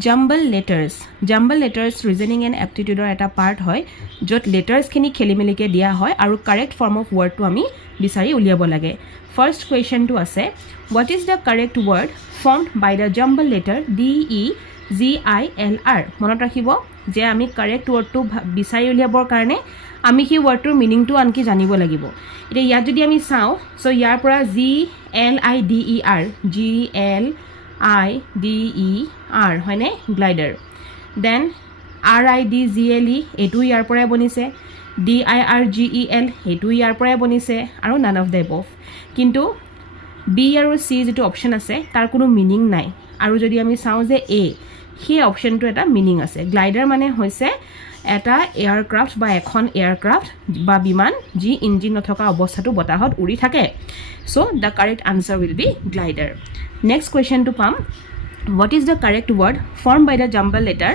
jumble letters reasoning and এপ্টিটিউডৰ এটা part হয় য'ত লেটাৰ্ছখিনি খেলি মেলিকৈ দিয়া হয় আৰু কাৰেক্ট ফৰ্ম অফ ৱৰ্ডটো আমি বিচাৰি উলিয়াব লাগে ফাৰ্ষ্ট কুৱেশ্যনটো আছে what is the correct word formed by the jumble letter DEGILR মনত ৰাখিব যে আমি কাৰেক্ট ৱৰ্ডটো বিচাৰি উলিয়াবৰ কাৰণে আমি সেই ৱৰ্ডটোৰ মিনিংটো আনকি জানিব লাগিব এতিয়া ইয়াত যদি আমি চাওঁ চ' ইয়াৰ পৰা GLIDER হয়নে গ্লাইডাৰ দেন RIDGLE এইটো ইয়াৰ পৰাই বনিছে DIRGEL এইটো ইয়াৰ পৰাই বনিছে আৰু নান অফ দ্য এবভ কিন্তু বি আৰু চি যিটো অপশ্যন আছে তাৰ কোনো মিনিং নাই আৰু যদি আমি চাওঁ যে এ সেই অপশ্যনটো এটা মিনিং আছে গ্লাইডাৰ মানে হৈছে এটা এয়াৰক্ৰাফ্ট বা এখন এয়াৰক্ৰাফ্ট বা বিমান যি ইঞ্জিন নথকা অৱস্থাটো বতাহত উৰি থাকে so' the correct answer will be glider next কুৱেশ্যনটো পাম what is the correct word form by the jumble letter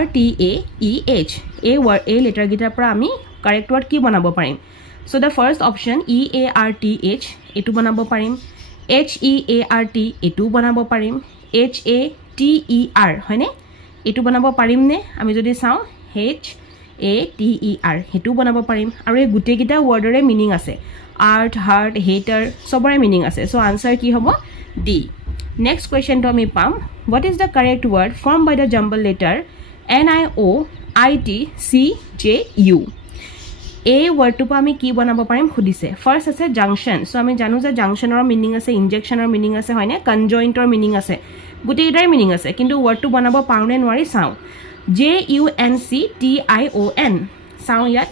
RTAEH এই লেটাৰকেইটাৰ পৰা আমি কাৰেক্ট ৱৰ্ড কি বনাব পাৰিম চ' দ্য ফাৰ্ষ্ট অপশ্যন EARTH এইটো বনাব পাৰিম HEART এইটোও বনাব পাৰিম HATER হয়নে এইটো বনাব পাৰিমনে আমি যদি চাওঁ HATER সেইটোও বনাব পাৰিম আৰু এই গোটেইকেইটা ৱৰ্ডৰে মিনিং আছে আৰ্ট হাৰ্ট হেটাৰ চবৰে মিনিং আছে চ' আনচাৰ কি হ'ব ডি নেক্সট কুৱেশ্যনটো আমি পাম what is the correct word form by the jumble letter NIOITCJU এই ৱৰ্ডটোৰ পৰা আমি কি বনাব পাৰিম সুধিছে ফাৰ্ষ্ট আছে জাংচন চ' আমি জানো যে জাংচনৰ মিনিং আছে ইনজেকশ্যনৰ মিনিং আছে হয়নে কনজইণ্টৰ মিনিং আছে গোটেইকেইটাৰ মিনিং আছে কিন্তু ৱৰ্ডটো বনাব পাৰোঁনে নোৱাৰি চাওঁ JUNCTION চাওঁ ইয়াত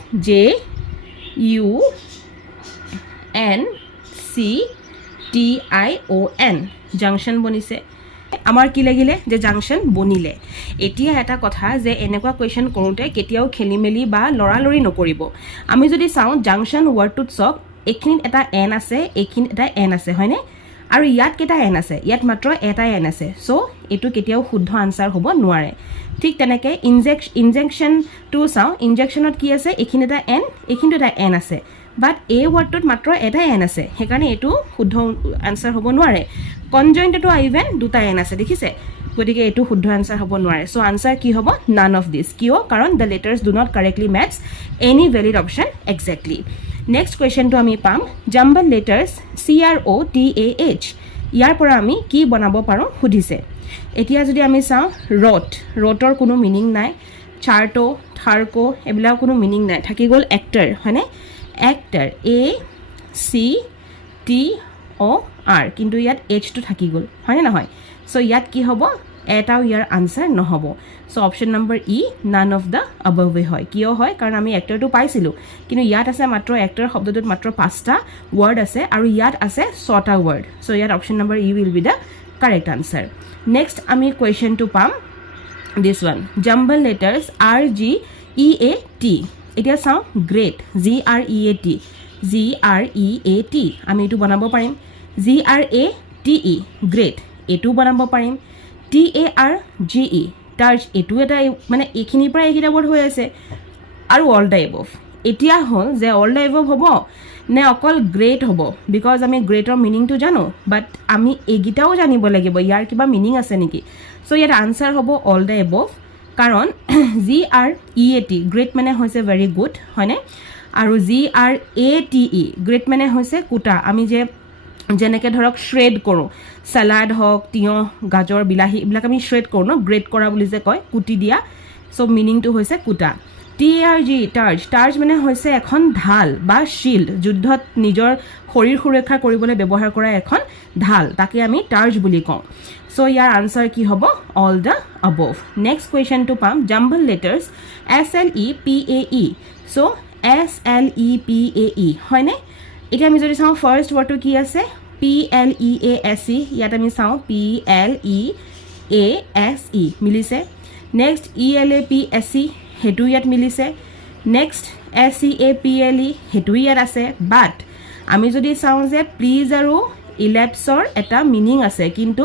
JUNCTION জাংচন বনিছে আমাৰ কি লাগিলে যে জাংচন বনিলে এতিয়া এটা কথা যে এনেকুৱা কুৱেশ্যন কৰোঁতে কেতিয়াও খেলি মেলি বা লৰালৰি নকৰিব আমি যদি চাওঁ জাংচন ৱৰ্ডটোত চাওক এইখিনিত এটা এন আছে এইখিনিত এটা এন আছে হয়নে আৰু ইয়াত কেইটা এন আছে ইয়াত মাত্ৰ এটা এন আছে চ' এইটো কেতিয়াও শুদ্ধ আনচাৰ হ'ব নোৱাৰে ঠিক তেনেকৈ ইনজেকশ্যনটো চাওঁ ইনজেকশ্যনত কি আছে এইখিনি এটা এন এইখিনিত এটা এন আছে বাট এই ৱৰ্ডটোত মাত্ৰ এটা এন আছে সেইকাৰণে এইটো শুদ্ধ আনচাৰ হ'ব নোৱাৰে কনজইণ্টতো ইভেন দুটা এন আছে দেখিছে গতিকে এইটো শুদ্ধ আনচাৰ হ'ব নোৱাৰে চ' আনচাৰ কি হ'ব নান অফ দিছ কিয় কাৰণ the letters do not correctly match any valid option exactly next কুৱেশ্যনটো আমি পাম জাম্বল লেটাৰ্ছ CROTAH ইয়াৰ পৰা আমি কি বনাব পাৰোঁ সুধিছে এতিয়া যদি আমি চাওঁ ৰ'টৰ কোনো মিনিং নাই চাৰ্টো থাৰ্কো এইবিলাক কোনো মিনিং নাই থাকি গ'ল এক্টাৰ হয়নে এক্টাৰ ACTOR কিন্তু ইয়াত এইচটো থাকি গ'ল হয়নে নহয় চ' ইয়াত কি হ'ব এটাও ইয়াৰ আনচাৰ নহ'ব so' option number E none of the above হয় কিয় হয় কাৰণ আমি এক্টৰটো পাইছিলোঁ কিন্তু ইয়াত আছে মাত্ৰ এক্টৰ শব্দটোত মাত্ৰ 5টা ৱৰ্ড আছে আৰু ইয়াত আছে 6টা ৱৰ্ড চ' ইয়াত option number E will be the correct answer next আমি কুৱেশ্যনটো পাম দিছ ওৱান জাম্বল লেটাৰ্ছ RGEAT এতিয়া চাওঁ গ্ৰেট GREAT আমি এইটো বনাব পাৰিম GRATE গ্ৰেট এইটোও বনাব পাৰিম TARGE টাৰ্জ এইটো এটা মানে এইখিনিৰ পৰা এইকেইটা ৱৰ্ড হৈ আছে আৰু অল দ্য এবভ এতিয়া হ'ল যে অল দ্য এবভ হ'ব নে অকল গ্ৰেট হ'ব বিকজ আমি গ্ৰেটৰ মিনিংটো জানো বাট আমি এইকেইটাও জানিব লাগিব ইয়াৰ কিবা মিনিং আছে নেকি চ' ইয়াত আনচাৰ হ'ব অল দ্য এবভ কাৰণ GREAT গ্ৰেট মানে হৈছে ভেৰি গুড হয়নে আৰু GRATE গ্ৰেট মানে হৈছে কুটা আমি যেনেকৈ ধৰক শ্ৰেড কৰোঁ চালাড হওক তিয়ঁহ গাজৰ বিলাহী এইবিলাক আমি শ্ৰেড কৰোঁ ন গ্ৰেট কৰা বুলি যে কয় কুটি দিয়া চ' মিনিংটো হৈছে কুটা TARGE টাৰ্জ মানে হৈছে এখন ঢাল বা শিল্ড যুদ্ধত নিজৰ শৰীৰ সুৰক্ষা কৰিবলৈ ব্যৱহাৰ কৰা এখন ঢাল তাকে আমি টাৰ্জ বুলি কওঁ চ' ইয়াৰ আনচাৰ কি হ'ব অল দ্য above নেক্সট কুৱেশ্যনটো পাম জাম্বল লেটাৰ্ছ SLEPAE চ' SLEPAE হয়নে এতিয়া আমি যদি চাওঁ ফাৰ্ষ্ট ৱৰ্ডটো কি আছে PLEASE ইয়াত আমি চাওঁ PLEASE মিলিছে নেক্সট ELAPSE সেইটো ইয়াত মিলিছে নেক্সট SEAPLE সেইটো ইয়াত আছে বাট আমি যদি চাওঁ যে প্লিজ আৰু ইলেপছৰ এটা মিনিং আছে কিন্তু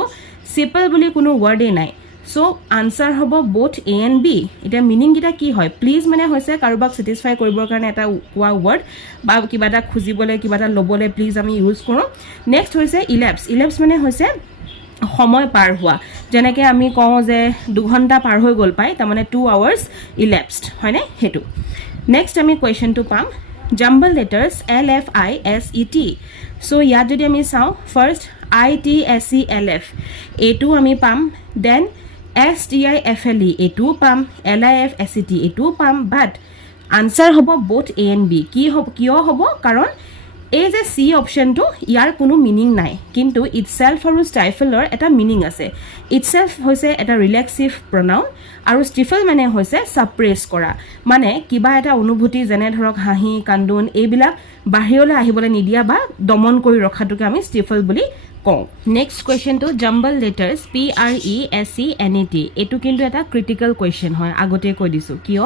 চিম্পল বুলি কোনো ৱৰ্ডেই নাই চ' আনচাৰ হ'ব বোথ A and B এতিয়া মিনিংকেইটা কি হয় প্লিজ মানে হৈছে কাৰোবাক ছেটিছফাই কৰিবৰ কাৰণে এটা কোৱা ৱৰ্ড বা কিবা এটা খুজিবলৈ কিবা এটা ল'বলৈ প্লিজ আমি ইউজ কৰোঁ নেক্সট হৈছে ইলেপছ মানে হৈছে সময় পাৰ হোৱা যেনেকৈ আমি কওঁ যে 2 ঘণ্টা পাৰ হৈ গ'ল পাই তাৰমানে 2 hours elapsed হয়নে সেইটো নেক্সট আমি কুৱেশ্যনটো পাম জাম্বল লেটাৰ্ছ LFISET চ' ইয়াত যদি আমি চাওঁ ফাৰ্ষ্ট ITSELF এইটো আমি পাম দেন STIFLE এইটোও পাম LIFSET এইটোও পাম বাট আনচাৰ হ'ব both A and B কিয় হ'ব কাৰণ এই যে চি অপশ্যনটো ইয়াৰ কোনো মিনিং নাই কিন্তু ইটছেল্ফ আৰু ষ্টাইফলৰ এটা মিনিং আছে ইটছেল্ফ হৈছে এটা ৰিলেক্সিভ প্ৰনাউন আৰু ষ্টিফল মানে হৈছে ছাপ্ৰেছ কৰা মানে কিবা এটা অনুভূতি যেনে ধৰক হাঁহি কান্দোন এইবিলাক বাহিৰলৈ আহিবলৈ নিদিয়া বা দমন কৰি ৰখাটোকে আমি ষ্টিফল বুলি কওঁ নেক্সট কুৱেশ্যনটো জাম্বল লেটাৰ্ছ PRESENET এইটো কিন্তু এটা ক্ৰিটিকেল কুৱেশ্যন হয় আগতে কৈ দিছোঁ কিয়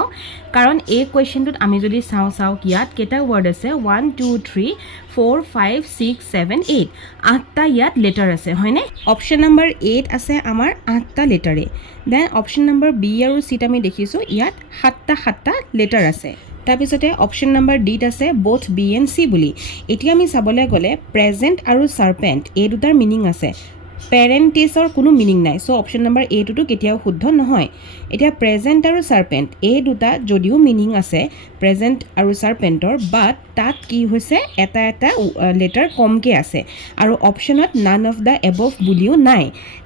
কাৰণ এই কুৱেশ্যনটোত আমি যদি চাওঁ ইয়াত কেইটা ৱৰ্ড আছে 1 2 3 4 5 6 7 8 আঠটা ইয়াত লেটাৰ আছে হয়নে অপশ্যন নম্বৰ 8 আছে আমাৰ 8টা লেটাৰে দেন অপশ্যন নম্বৰ বি আৰু চিত আমি দেখিছোঁ ইয়াত 7টা লেটাৰ আছে তাৰপিছতে অপশ্যন নম্বৰ ডিত আছে both B and C বুলি এতিয়া আমি চাবলৈ গ'লে প্ৰেজেণ্ট আৰু চাৰ্পেণ্ট এই দুটাৰ মিনিং আছে পেৰেণ্টেছৰ কোনো মিনিং নাই চ' অপশ্যন নম্বৰ এটোতো কেতিয়াও শুদ্ধ নহয় এতিয়া প্ৰেজেণ্ট আৰু চাৰ্পেণ্ট এই দুটা যদিও মিনিং আছে প্ৰেজেণ্ট আৰু চাৰ্পেণ্টৰ বাট তাত কি হৈছে এটা লেটাৰ কমকৈ আছে আৰু অপশ্যনত নান অফ দ্য এবভ বুলিও নাই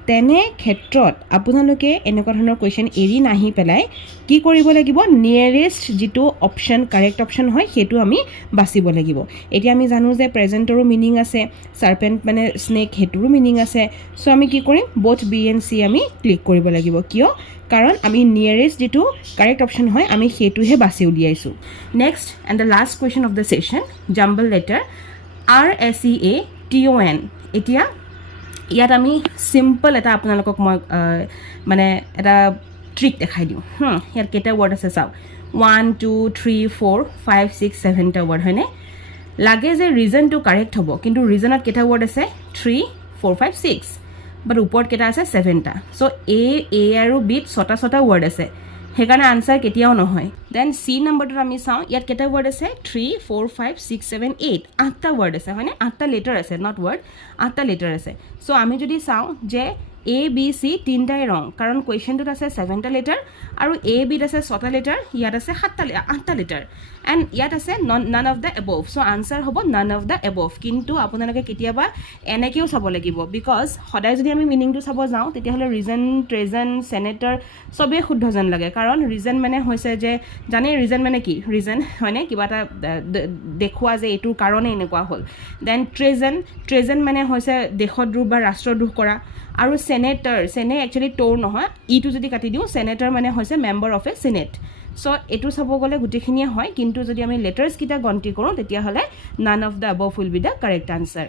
তেনে ক্ষেত্ৰত আপোনালোকে এনেকুৱা ধৰণৰ কুৱেশ্যন এৰি নাহি পেলাই কি কৰিব লাগিব নিয়েৰেষ্ট যিটো অপশ্যন কাৰেক্ট অপশ্যন হয় সেইটো আমি বাচিব লাগিব এতিয়া আমি জানো যে প্ৰেজেণ্টৰো মিনিং আছে চাৰ্পেণ্ট মানে স্নেক সেইটোৰো মিনিং আছে চ' আমি কি কৰিম both B and C আমি ক্লিক কৰিব লাগিব কিয় কাৰণ আমি নিয়েৰেষ্ট যিটো কাৰেক্ট অপশ্যন হয় আমি সেইটোহে বাছি উলিয়াইছোঁ next and the last question of the session jumble letter RSEATON এতিয়া ইয়াত আমি চিম্পল এটা আপোনালোকক মই মানে এটা ট্ৰিক দেখাই দিওঁ ইয়াত কেইটা ৱৰ্ড আছে চাওক 1 2 3 4 5 6 7টা ৱৰ্ড হয়নে লাগে যে ৰিজনটো কাৰেক্ট হ'ব কিন্তু ৰিজনত কেইটা ৱৰ্ড আছে 3 4 5 6 বাট ওপৰত কেইটা আছে 7টা চ' এ আৰু বিত 6টা ৱৰ্ড আছে সেইকাৰণে আনচাৰ কেতিয়াও নহয় দেন চি নম্বৰটোত আমি চাওঁ ইয়াত কেইটা ৱৰ্ড আছে 3 4 5 6 7 8 8টা ৱৰ্ড আছে হয়নে 8টা লেটাৰ আছে নট ৱৰ্ড 8টা লেটাৰ আছে চ' আমি যদি চাওঁ যে ABC 3টাই ৰং কাৰণ কুৱেশ্যনটোত আছে 7টা লেটাৰ আৰু বিত আছে 6টা লেটাৰ ইয়াত আছে 8টা লেটাৰ এণ্ড ইয়াত আছে নান of the above so' answer হ'ব নান অফ দ্য এবভ কিন্তু আপোনালোকে কেতিয়াবা এনেকৈও চাব লাগিব বিকজ সদায় যদি আমি মিনিংটো চাব যাওঁ তেতিয়াহ'লে ৰিজন ট্ৰেজন চেনেটৰ চবেই শুদ্ধ যেন লাগে কাৰণ ৰিজন মানে হৈছে যে জানেই ৰিজন মানে কি ৰিজন হয়নে কিবা এটা দেখুওৱা যে এইটোৰ কাৰণে এনেকুৱা হ'ল দেন ট্ৰেজন মানে হৈছে দেশদ্ৰোহ বা ৰাষ্ট্ৰদ্ৰোহ কৰা আৰু চেনে একচুৱেলি ট'ৰ নহয় ইটো যদি কাটি দিওঁ চেনেটৰ মানে হৈছে মেম্বাৰ অফ এ চিনেট চ' এইটো চাব গ'লে গোটেইখিনিয়ে হয় কিন্তু যদি আমি লেটাৰ্ছকেইটা গন্তি কৰোঁ তেতিয়াহ'লে নান of the above will be the correct answer